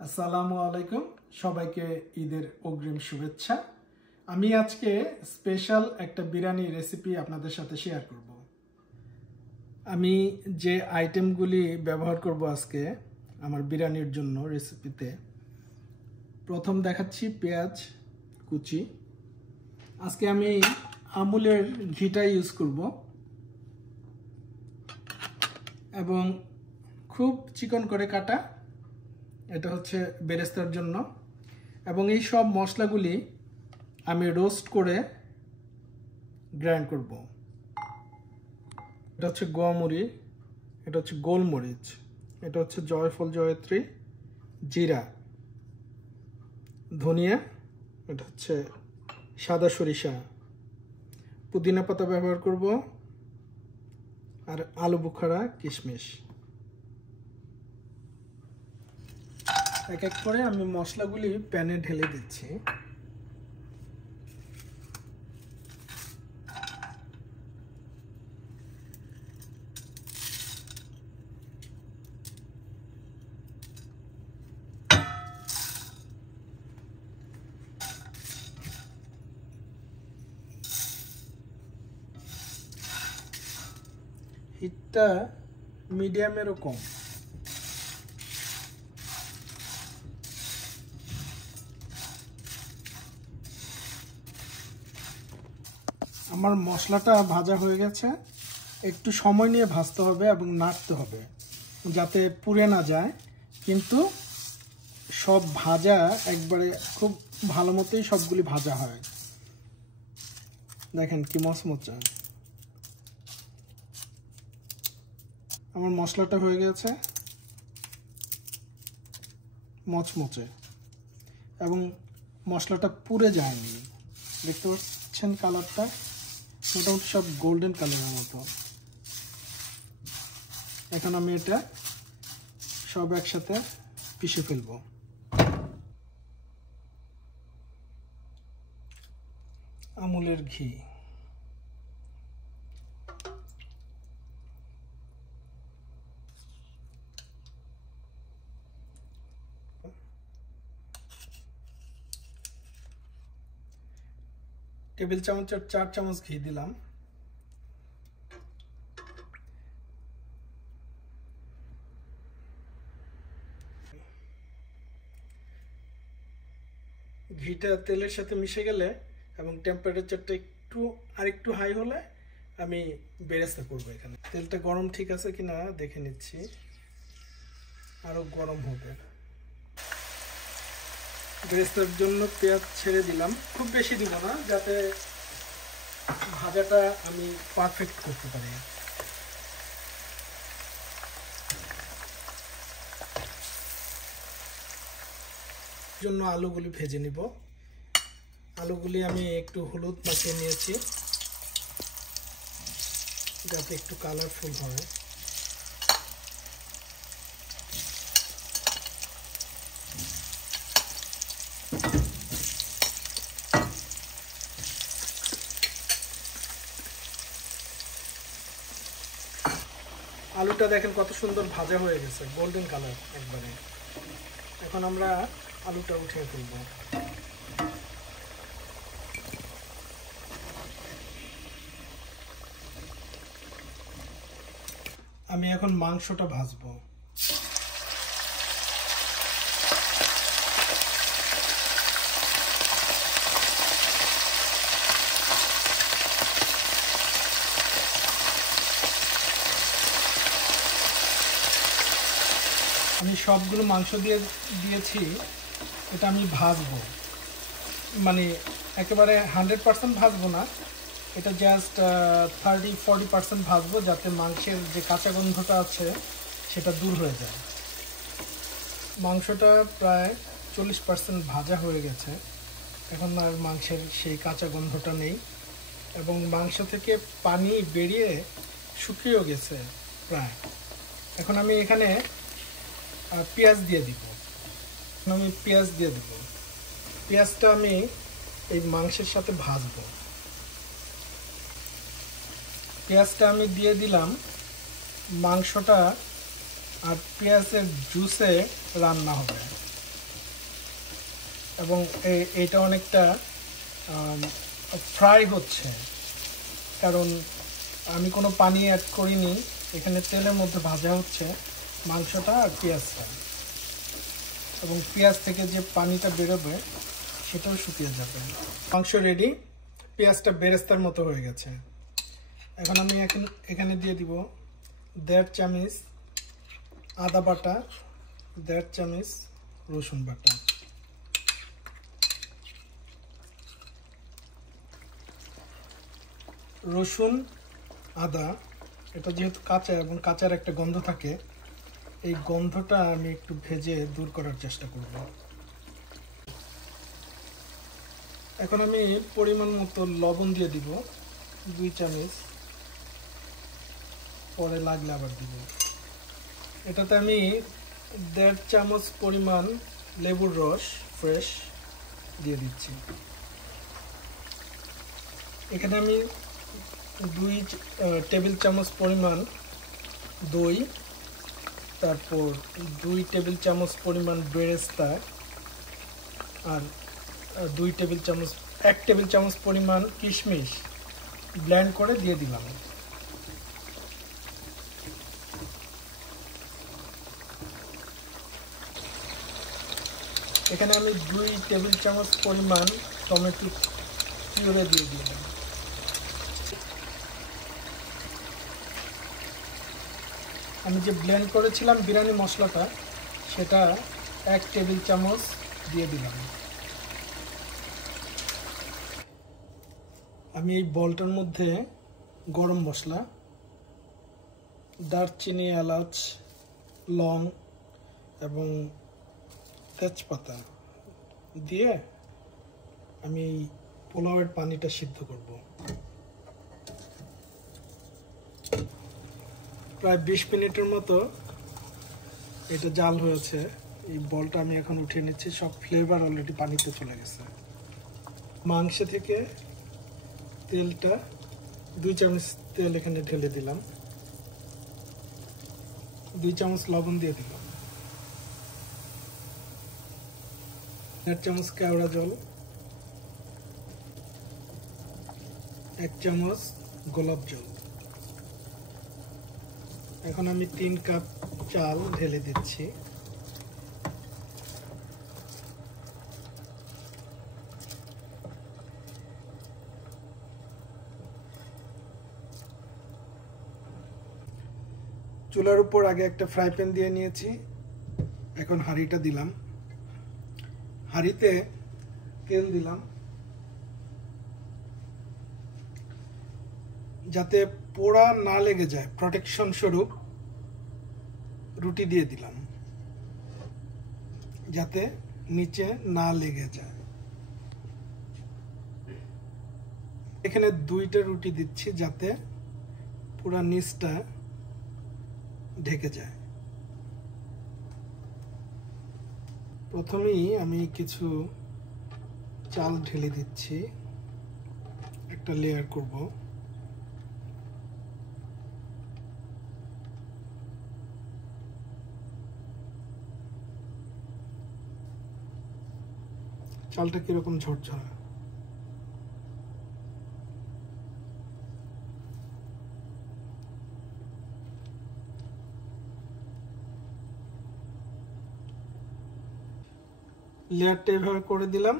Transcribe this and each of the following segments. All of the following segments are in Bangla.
আসসালামু আলাইকুম সবাইকে ঈদের অগ্রিম শুভেচ্ছা। আমি আজকে স্পেশাল একটা বিরিয়ানি রেসিপি আপনাদের সাথে শেয়ার করব। আমি যে আইটেমগুলি ব্যবহার করব আজকে আমার বিরিয়ানির জন্য রেসিপিতে, প্রথম দেখাচ্ছি পেঁয়াজ কুচি। আজকে আমি আমুলের ঘিটা ইউজ করব এবং খুব চিকন করে কাটা, এটা হচ্ছে বেরেস্তার জন্য। এবং এই সব মশলাগুলি আমি রোস্ট করে গ্রাইন্ড করব। এটা হচ্ছে গোয়ামুড়ি, এটা হচ্ছে গোলমরিচ, এটা হচ্ছে জয়ফল জয়ত্রী, জিরা, ধনিয়া, এটা হচ্ছে সাদা সরিষা, পুদিনা পাতা ব্যবহার করব, আর আলু বুখারা, কিশমিশ। এক এক করে আমি মশলাগুলি প্যানে ঢেলে দিচ্ছি। হিটটা মিডিয়ামেরও কম। আমার মশলাটা ভাজা হয়ে গেছে। একটু সময় নিয়ে ভাজতে হবে এবং নাড়তে হবে যাতে পুড়ে না যায়, কিন্তু সব ভাজা একবারে খুব ভালো মতোই সবগুলি ভাজা হয়। দেখেন কি মচমচা আমার মশলাটা হয়ে গেছে, মচমচে, এবং মশলাটা পুড়ে যায়নি। দেখতে পাচ্ছেন কালারটা মোটামুটি সব গোল্ডেন কালারের মতো। এখন আমি এটা সব একসাথে পিষে ফেলবো। আমুলের ঘি, টেবিল চামচের 4 চামচ ঘি দিলাম। ঘিটা তেলের সাথে মিশে গেলে এবং টেম্পারেচারটা আরেকটু হাই হলে আমি বেরেস্তা করবো। এখানে তেলটা গরম ঠিক আছে কিনা দেখে নিচ্ছি, আরো গরম হবে। বেরেস্তার জন্য পেঁয়াজ ছেড়ে দিলাম, খুব বেশি দিব না যাতে ভাজাটা আমি পারফেক্ট করতে পারি। জন্য আলুগুলি ভেজে নিব। আলুগুলি আমি একটু হলুদ মাখিয়ে নিয়েছি যাতে একটু কালারফুল হয়। আলুটা দেখেন কত সুন্দর ভাজা হয়ে গেছে, গোল্ডেন কালার একবারে। এখন আমরা আলুটা উঠিয়ে ফেলব। আমি এখন মাংসটা ভাজবো। আমি সবগুলো মাংস দিয়েছি, এটা আমি ভাজবো, মানে একেবারে 100% ভাজবো না, এটা জাস্ট 30-40% ভাজবো যাতে মাংসের যে কাঁচা গন্ধটা আছে সেটা দূর হয়ে যায়। মাংসটা প্রায় 40% ভাজা হয়ে গেছে, এখন আর মাংসের সেই কাঁচা গন্ধটা নেই এবং মাংস থেকে পানি বেরিয়ে শুকিয়েও গেছে প্রায়। এখন আমি এখানে পেঁয়াজ দিয়ে দিব। পেঁয়াজটা আমি এই মাংসের সাথে ভাজবো। পেঁয়াজটা আমি দিয়ে দিলাম। মাংসটা আর পেঁয়াজের জুসে রান্না হবে। এবং এটা অনেকটা ফ্রাই হচ্ছে, কারণ আমি কোনো পানি অ্যাড করিনি, এখানে তেলের মধ্যে ভাজা হচ্ছে মাংসটা আর পেঁয়াজটা, এবং পেঁয়াজ থেকে যে পানিটা বেরোবে সেটাও শুকিয়ে যাবে। মাংস রেডি, পেঁয়াজটা বেরেস্তার মতো হয়ে গেছে। এখন আমি এখানে দিয়ে দিব 1.5 চামচ আদা বাটা, 1.5 চামচ রসুন বাটা। রসুন আদা এটা যেহেতু কাঁচা এবং কাঁচার একটা গন্ধ থাকে, এই গন্ধটা আমি একটু ভেজে দূর করার চেষ্টা করব। এখন আমি পরিমাণ মতো লবণ দিয়ে দিব, 2 চামচ, পরে লাগলে আবার দিব। এটাতে আমি 1.5 চামচ পরিমাণ লেবুর রস ফ্রেশ দিয়ে দিচ্ছি। এখানে আমি 2 টেবিল চামচ পরিমাণ দই, তারপর 2 টেবিল চামচ পরিমাণ বেরেস্তা, আর 1 টেবিল চামচ পরিমাণ কিশমিশ ব্লেন্ড করে দিয়ে দিলাম। এখানে আমি 2 টেবিল চামচ পরিমাণ টমেটো পিউরে দিয়ে দিলাম। আমি যে ব্লেন্ড করেছিলাম বিরিয়ানি মশলাটা, সেটা 1 টেবিল চামচ দিয়ে দিলাম। আমি এই বলটার মধ্যে গরম মশলা, দারচিনি, এলাচ, লং এবং তেজপাতা দিয়ে আমি এই পোলাওয়ের পানিটা সিদ্ধ করব। প্রায় 20 মিনিটের মতো এটা জাল হয়েছে। এই বলটা আমি এখন উঠিয়ে নিচ্ছি, সব ফ্লেভার অলরেডি পানিতে চলে গেছে। মাংস থেকে তেলটা 2 চামচ তেল এখানে ঢেলে দিলাম, 2 চামচ লবণ দিয়ে দিলাম, 1 চামচ কেওড়া জল, 1 চামচ গোলাপ জল। এখন আমি 3 কাপ চাল ঢেলে দিচ্ছি। চুলার উপর আগে একটা ফ্রাই প্যান দিয়ে নিয়েছি, এখন হাঁড়িটা দিলাম। হাঁড়িতে তেল দিলাম, যাতে পোড়া না লেগে যায় প্রোটেকশন স্বরূপ রুটি দিয়ে দিলাম, যাতে নিচে না লেগে যায়। এখানে 2টা রুটি দিচ্ছি যাতে পুরা নিচটা ঢেকে যায়। প্রথমেই আমি কিছু চাল ঢেলে দিচ্ছি, একটা লেয়ার করব। চালটা কিরকম ঝরঝরা। লেয়ারটা এভাবে করে দিলাম।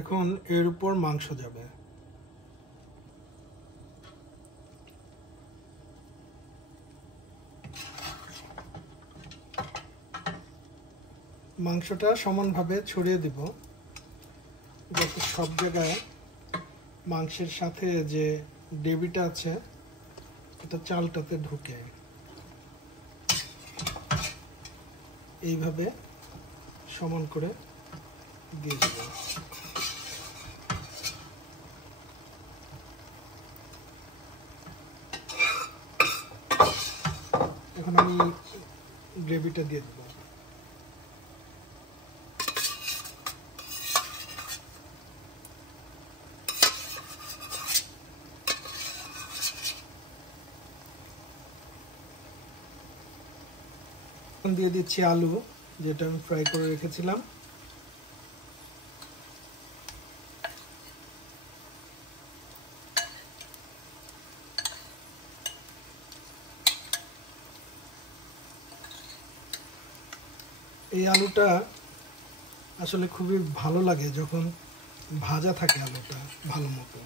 এখন এর উপর মাংস যাবে। মাংসটা সমানভাবে ছড়িয়ে দিব, যাতে সব জায়গায় মাংসের সাথে যে গ্রেভিটা আছে এটা চালটাতে ঢুকে। এইভাবে সমান করে দিয়ে দেব। এখন আমি গ্রেভিটা দিয়ে দেব। দিয়ে দিচ্ছি আলু, যেটা আমি ফ্রাই করে রেখেছিলাম। এই আলুটা আসলে খুবই ভালো লাগে যখন ভাজা থাকে আলুটা ভালো মতো।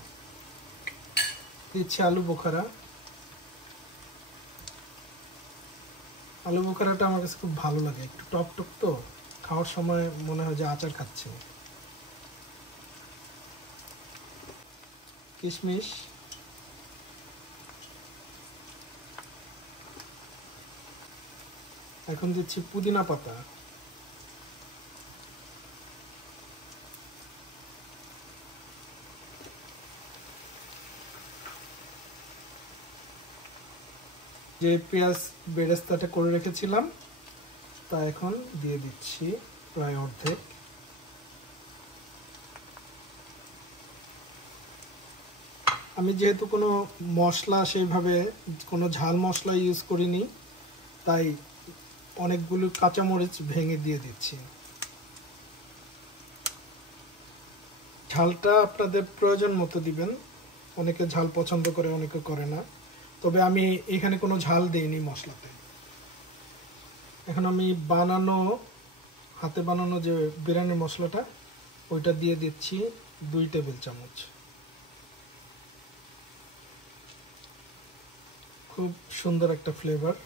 দিচ্ছি আলু বোখারা। আলু বোখারাটা আমার কাছে খুব ভালো লাগে, একটু টক টক তো, খাওয়ার সময় মনে হয় যে আচার খাচ্ছে। কিশমিশ, এখন দিচ্ছি পুদিনা পাতা, যে পেঁয়াজ বেরেস্তাটা করে রেখেছিলাম তা এখন দিয়ে দিচ্ছি প্রায় অর্ধেক। আমি যেহেতু কোনো মশলা সেইভাবে কোনো ঝাল মশলা ইউজ করিনি, তাই অনেকগুলো কাঁচামরিচ ভেঙে দিয়ে দিচ্ছি। ঝালটা আপনাদের প্রয়োজন মতো দিবেন, অনেকে ঝাল পছন্দ করে অনেকে করে না, তবে আমি এখানে কোনো ঝাল দিইনি মশলাতে। এখন আমি হাতে বানানো যে বিরিয়ানি মশলাটা ওইটা দিয়ে দিচ্ছি 2 টেবিল চামচ। খুব সুন্দর একটা ফ্লেভার,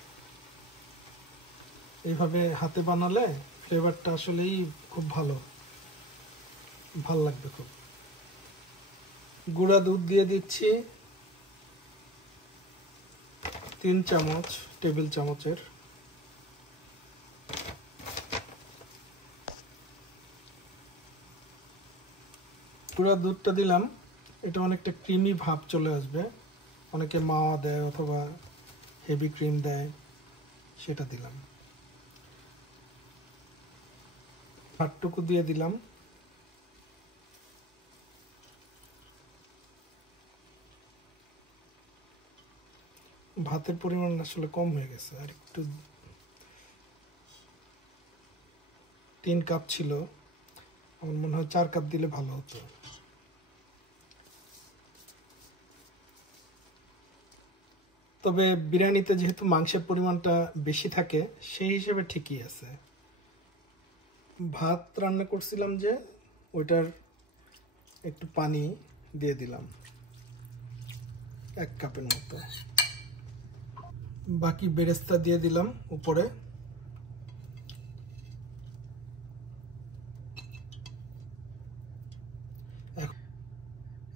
এইভাবে হাতে বানালে ফ্লেভারটা আসলেই খুব ভালো লাগবে খুব। গুঁড়া দুধ দিয়ে দিচ্ছি 3 চামচ, টেবিল চামচের। গুঁড়া দুধটা দিলাম, এটা অনেকটা ক্রিমি ভাব চলে আসবে। অনেকে মাওয়া দেয় অথবা হেভি ক্রিম দেয়, সেটা দিলাম। ভাতটুকু দিয়ে দিলাম। ভাতের পরিমাণ আসলে কম হয়ে গেছে, আর একটু 3 কাপ ছিল, আমার মনে হয় 4 কাপ দিলে ভালো হতো। তবে বিরিয়ানিতে যেহেতু মাংসের পরিমাণটা বেশি থাকে সেই হিসেবে ঠিকই আছে। ভাত রান্না করছিলাম যে ওইটার একটু পানি দিয়ে দিলাম 1 কাপের মতো। বাকি বেরেস্তা দিয়ে দিলাম উপরে।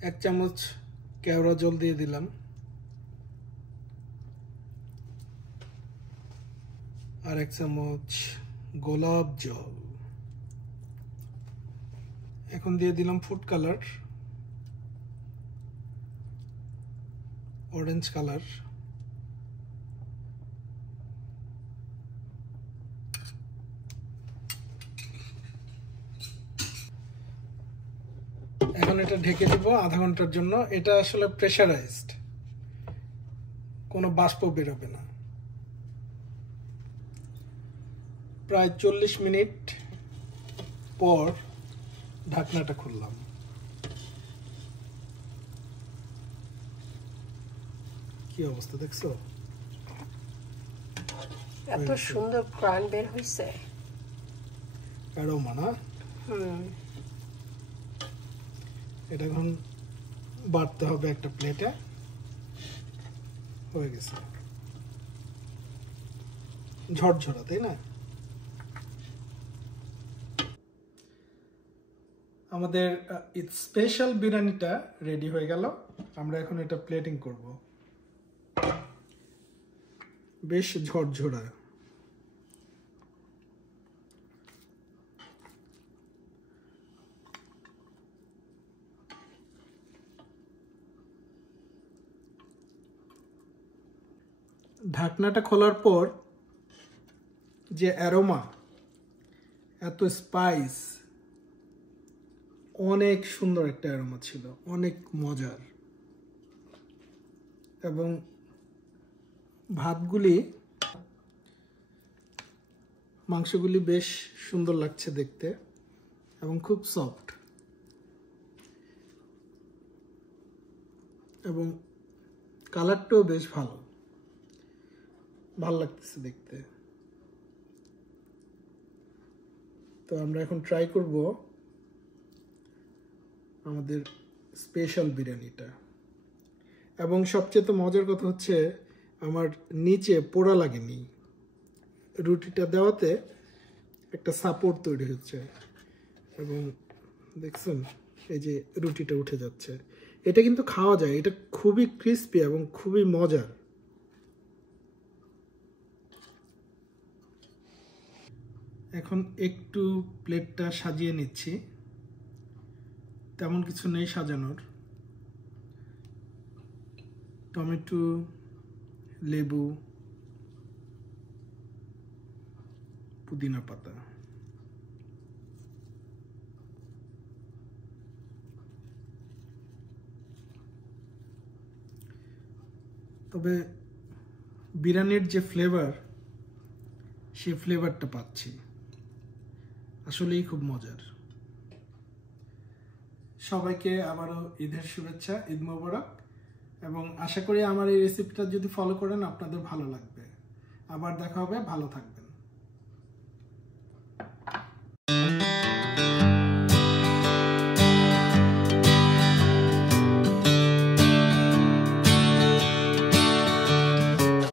এক চামচ কেওড়া জল দিয়ে দিলাম, আর 1 চামচ গোলাপ জল। এখন দিয়ে দিলাম ফুড কালার, অরেঞ্জ কালার। এখন এটা ঢেকে দিব আধা ঘন্টার জন্য। এটা আসলে প্রেসারাইজড, কোনো বাষ্প বেরোবে না। প্রায় 40 মিনিট পর ঢাকনাটা খুললাম। কি অবস্থা দেখছো? এত সুন্দর প্রাণ বের হইছে। অ্যারোমা না? এটা এখন বাড়তে হবে একটা প্লেটে। হয়ে গেছে, ঝরঝরা, তাই না? আমাদের স্পেশাল বিরিয়ানিটা রেডি হয়ে গেল। আমরা এখন এটা প্লেটিং করব। বেশ ঝরঝরা। ঢাকনাটা খোলার পর যে অ্যারোমা, এত স্পাইস, অনেক সুন্দর একটা অ্যারোমা ছিল, অনেক মজার। এবং মাংসগুলি বেশ সুন্দর লাগছে দেখতে এবং খুব সফট, এবং কালারটাও বেশ ভালো লাগতেছে দেখতে। তো আমরা এখন ট্রাই করব আমাদের স্পেশাল বিরিয়ানিটা। এবং সবচেয়ে মজার কথা হচ্ছে আমার নিচে পোড়া লাগেনি, রুটিটা দেওয়াতে একটা সাপোর্ট তৈরি হচ্ছে এবং দেখছেন এই যে রুটিটা উঠে যাচ্ছে। এটা কিন্তু খাওয়া যায়, এটা খুবই ক্রিস্পি এবং খুবই মজার। এখন একটু প্লেটটা সাজিয়ে নিচ্ছি, তেমন কিছু নেই সাজানোর। টমেটো, লেবু, পুদিনা পাতা, তবে বিরিয়ানির যে ফ্লেভার, সেই ফ্লেভারটা পাচ্ছি, আসলেই খুব মজার। সবাইকে আবারও ঈদের শুভেচ্ছা, ঈদ মোবারক। এবং আশা করি আমার এই রেসিপিটা যদি ফলো করেন আপনাদের ভালো লাগবে। আবার দেখা হবে, ভালো থাকবে।